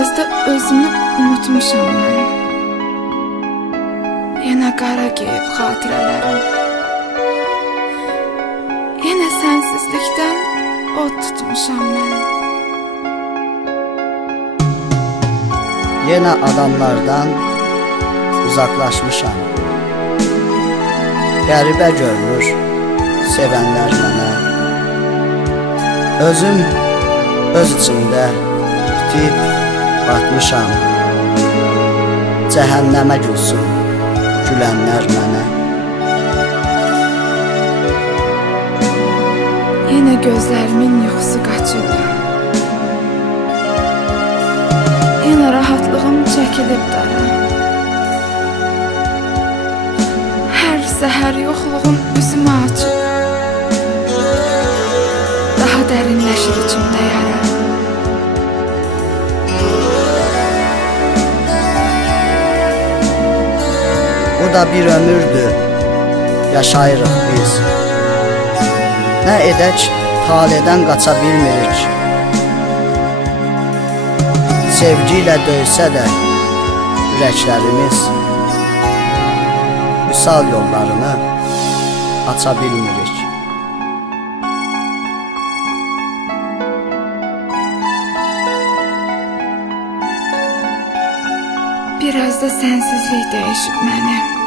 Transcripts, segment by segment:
Da özümü unutmuşam mən. Yenə qara geyib xatirələrim. Yenə sənsizlikdən od tutmuşam mən. Yine adamlardan uzaklaşmışam. Qəribə görünür sevənlər mənə. Özüm öz içimdə bitib batmışam. Cəhənnəmə gülsün gülənlər mənə. Yenə gözlərimin yuxusu qaçıb. Yenə rahatlığım çəkilib dara. Hər səhər yoxluğum üzümü açıb. Daha dərinləşir içimdə yara. Da bir ömürdür. Yaşayırıq biz. Nə edək taledən qaça bilmirik. Sevgi ilə döysə də ürəklərimiz Vüsal yollarını aça bilmirik. Biraz da sənsizlik dəyişib məni.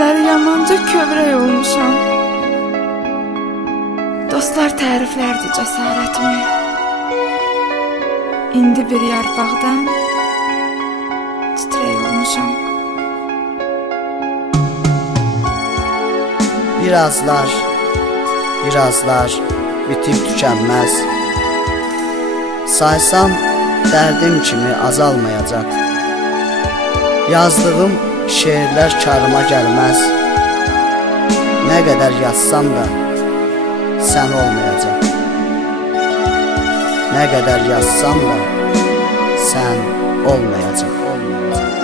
Deyirlər yamanca kövrək olmuşam. Dostlar təriflərdi cəsarətimi. İndi bir yarpaqdan titrək olmuşam. Birazlar, birazlar bitib tükənməz. Saysam dərdim kimi azalmayacaq. Yazdığım şeirlər karıma gəlməz. Nə qədər yazsam da sən olmayacaq. Nə qədər yazsam da sən olmayacaq.